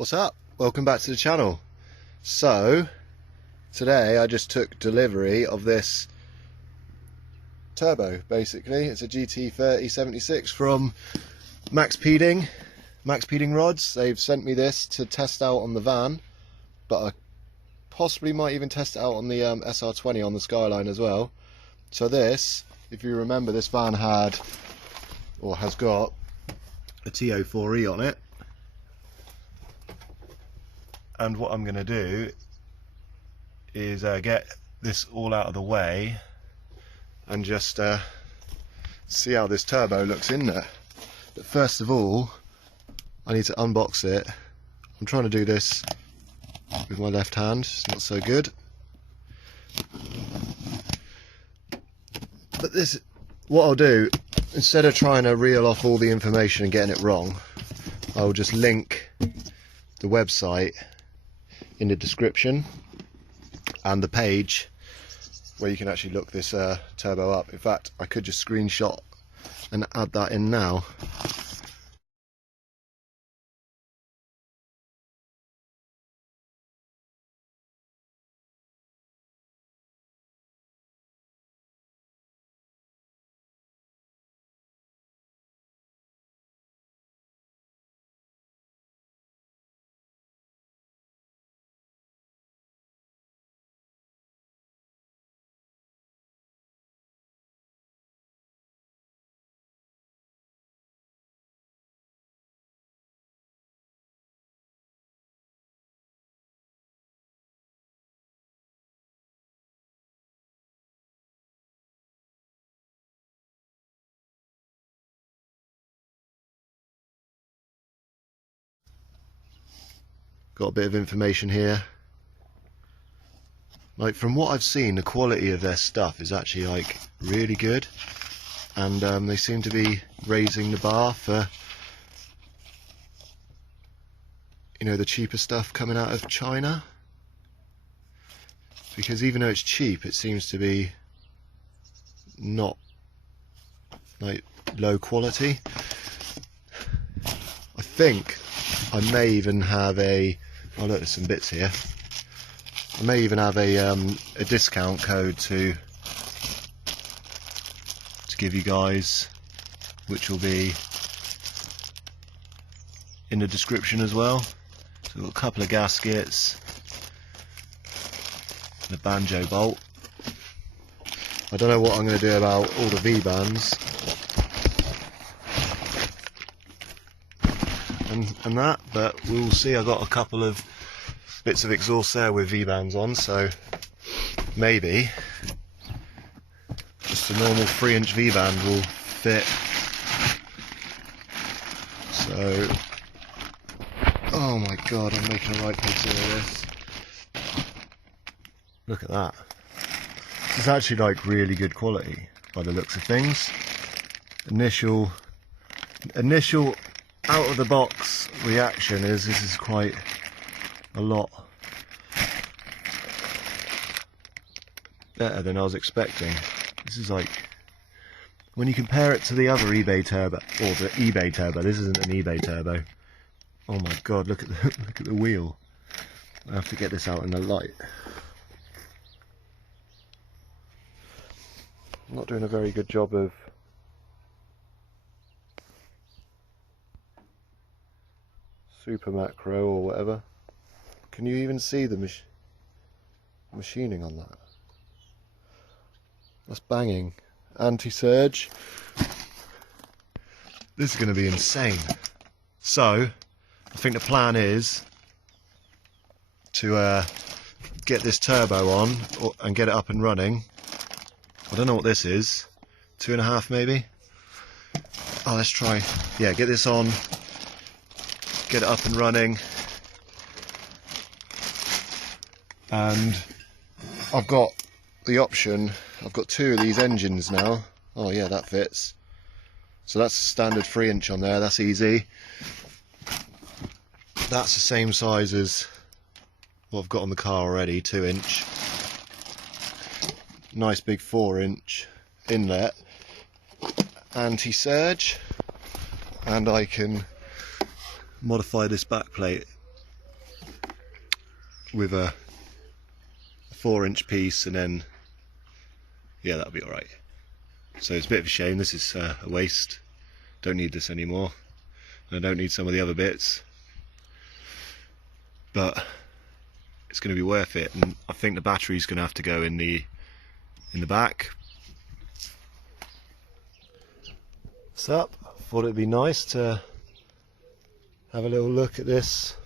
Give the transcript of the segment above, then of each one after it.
What's up? Welcome back to the channel. So today I just took delivery of this turbo. Basically it's a Gt3076 from Maxpeedingrods. They've sent me this to test out on the van, but I possibly might even test it out on the SR20 on the Skyline as well. So this, if you remember, this van had, or has got, a TO4E on it. And what I'm going to do is get this all out of the way and just see how this turbo looks in there. But first of all, I need to unbox it. I'm trying to do this with my left hand, it's not so good. But this, what I'll do, instead of trying to reel off all the information and getting it wrong, I'll just link the website in the description and the page where you can actually look this turbo up. In fact, I could just screenshot and add that in now. Got a bit of information here. Like, from what I've seen, the quality of their stuff is actually like really good, and they seem to be raising the bar for, you know, the cheaper stuff coming out of China, because even though it's cheap, it seems to be not like low quality. I think I may even have a, oh look, there's some bits here. I may even have a discount code to give you guys, which will be in the description as well. So we've got a couple of gaskets and a banjo bolt. I don't know what I'm going to do about all the V-bands and that, but we'll see. I got a couple of bits of exhaust there with V-bands on, so maybe just a normal 3-inch V-band will fit. So, oh my god, I'm making a right picture of this. Look at that. This is actually like really good quality by the looks of things. Initial out of the box reaction is this is quite a lot better than I was expecting. This is like, when you compare it to the other eBay turbo, or the eBay turbo, this isn't an eBay turbo. Oh my god, look at the wheel. I have to get this out in the light. I'm not doing a very good job of super macro or whatever. Can you even see the machining on that? That's banging. Anti-surge. This is going to be insane. So, I think the plan is to get this turbo on and get it up and running. I don't know what this is. 2.5 maybe? Oh, let's try. Yeah, get this on. Get it up and running. And I've got the option, I've got 2 of these engines now. Oh yeah, that fits. So that's a standard 3-inch on there, that's easy. That's the same size as what I've got on the car already, 2-inch. Nice big 4-inch inlet. Anti-surge. And I can modify this back plate with a 4-inch piece, and then yeah, that'll be alright. So it's a bit of a shame, this is a waste. Don't need this anymore. I don't need some of the other bits, but it's going to be worth it. And I think the battery's going to have to go in the back. What's up? Thought it'd be nice to have a little look at this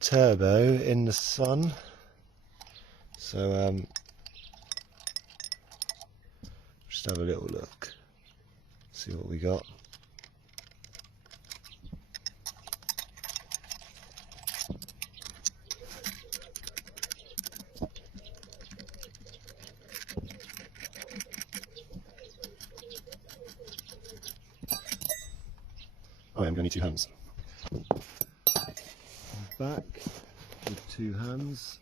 turbo in the sun. So just have a little look, see what we got. I am going to need 2 hands. Back with 2 hands.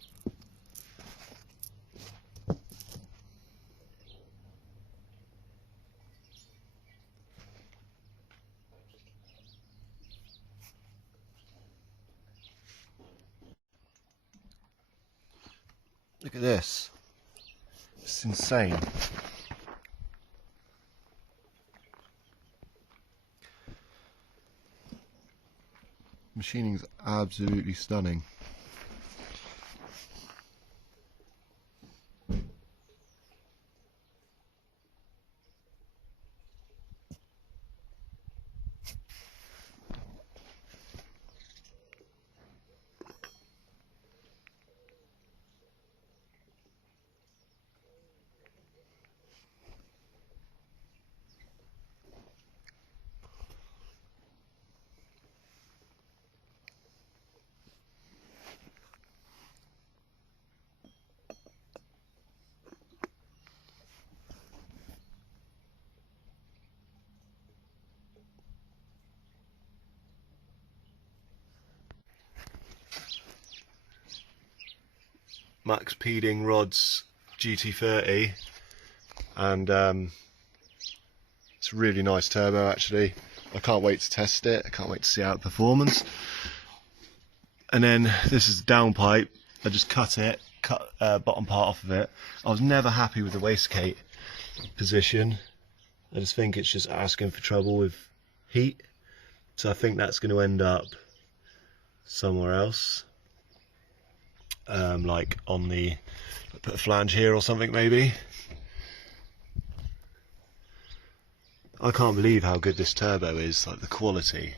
Look at this. It's insane. Machining's absolutely stunning. Maxpeedingrods Gt30, and it's a really nice turbo actually. I can't wait to test it, I can't wait to see how it performs. And then this is the downpipe. I just cut bottom part off of it. I was never happy with the wastegate position. I just think it's just asking for trouble with heat, so I think that's going to end up somewhere else. Like on the, put a flange here or something maybe. I can't believe how good this turbo is, like the quality.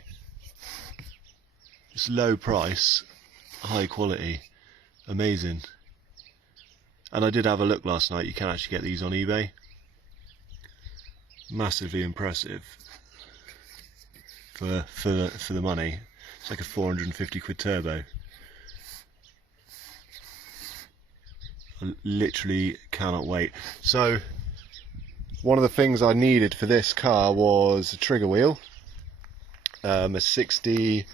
It's low price, high quality, amazing. And I did have a look last night, you can actually get these on eBay. Massively impressive for the money. It's like a 450 quid turbo. I literally cannot wait. So one of the things I needed for this car was a trigger wheel, a 60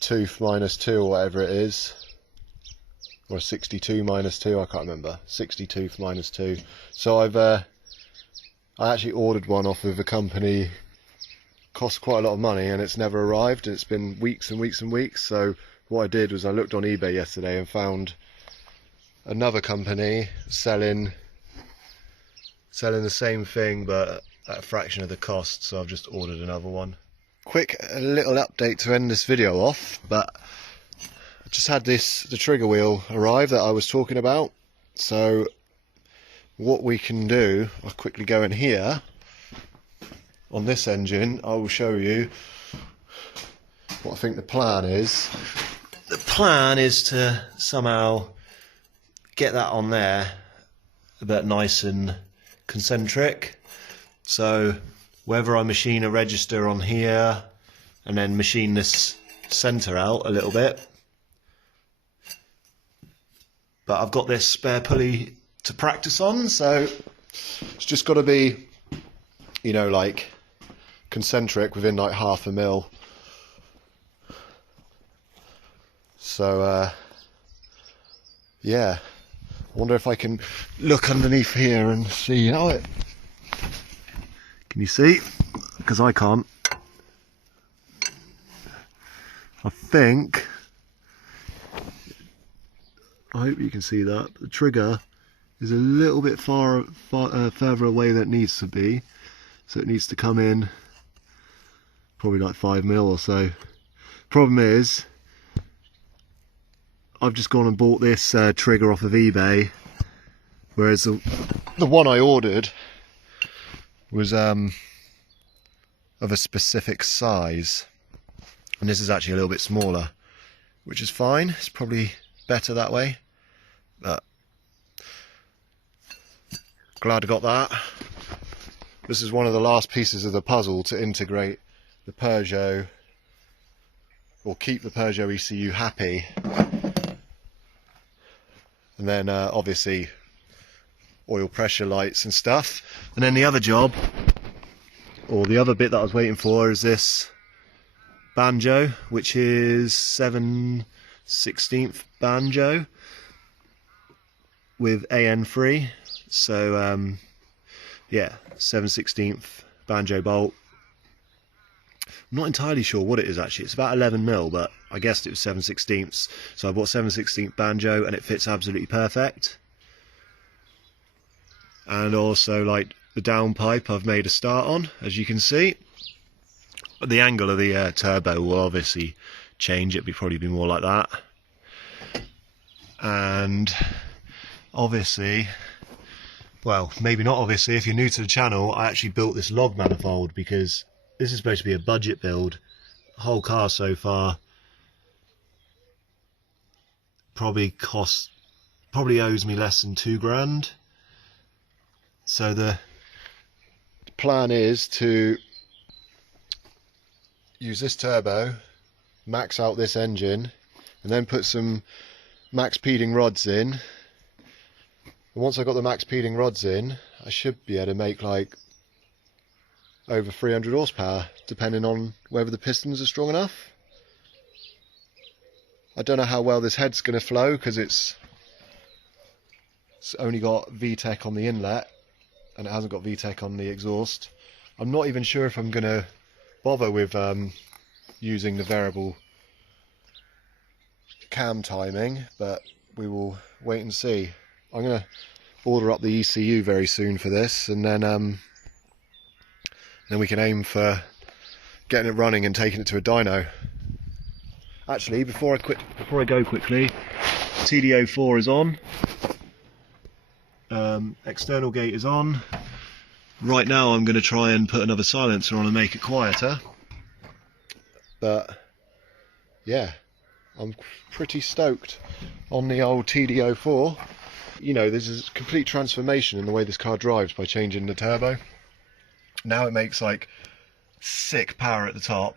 tooth -2 or whatever it is, or a 62 -2, I can't remember, 60 tooth -2. So I actually ordered one off of a company, cost quite a lot of money, and it's never arrived, and it's been weeks and weeks and weeks. So what I did was I looked on eBay yesterday and found another company selling the same thing but at a fraction of the cost, so I've just ordered another one. Quick little update to end this video off, but I just had the trigger wheel arrive that I was talking about. So what we can do, I'll quickly go in here on this engine. I will show you what I think the plan is. The plan is to somehow get that on there a bit nice and concentric. So whether I machine a register on here and then machine this center out a little bit, but I've got this spare pulley to practice on, so it's just got to be, you know, like concentric within like 1/2 mil. So yeah, I wonder if I can look underneath here and see how it... Can you see? Because I can't. I think I hope you can see that. The trigger is a little bit further away than it needs to be, so it needs to come in probably like 5mm or so. Problem is, I've just gone and bought this trigger off of eBay, whereas the one I ordered was of a specific size, and this is actually a little bit smaller, which is fine. It's probably better that way, but glad I got that. This is one of the last pieces of the puzzle to integrate the Peugeot, or keep the Peugeot ECU happy, and then obviously oil pressure lights and stuff. And then the other job, or the other bit that I was waiting for, is this banjo, which is 7/16 banjo with AN free. So yeah, 7/16 banjo bolt. I'm not entirely sure what it is actually. It's about 11mm, but I guessed it was 7/16. So I bought 7/16 banjo, and it fits absolutely perfect. And also, like, the downpipe I've made a start on, as you can see. The angle of the turbo will obviously change. It'll probably be more like that. And obviously, well, maybe not obviously, if you're new to the channel, I actually built this log manifold because this is supposed to be a budget build. The whole car so far probably owes me less than £2,000. So the plan is to use this turbo, max out this engine, and then put some Maxpeedingrods in. And once I got the Maxpeedingrods in, I should be able to make like over 300 horsepower, depending on whether the pistons are strong enough. I don't know how well this head's going to flow, because it's only got VTEC on the inlet and it hasn't got VTEC on the exhaust. I'm not even sure if I'm going to bother with using the variable cam timing, but we will wait and see. I'm going to order up the ECU very soon for this, and then we can aim for getting it running and taking it to a dyno. Actually, before I go quickly, TD04 is on. External gate is on. Right now I'm going to try and put another silencer on and make it quieter. But yeah, I'm pretty stoked on the old TD04. You know, there's a complete transformation in the way this car drives by changing the turbo. Now it makes like sick power at the top,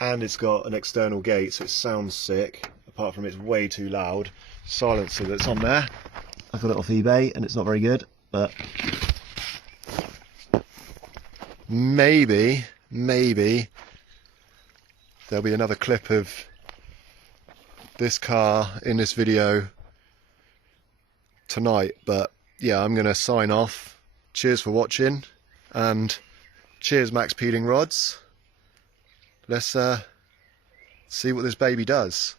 and it's got an external gate, so it sounds sick, apart from it's way too loud. Silencer that's on there, I got it off eBay and it's not very good, but maybe there'll be another clip of this car in this video tonight. But yeah, I'm gonna sign off. Cheers for watching, and cheers Maxpeedingrods. Let's see what this baby does.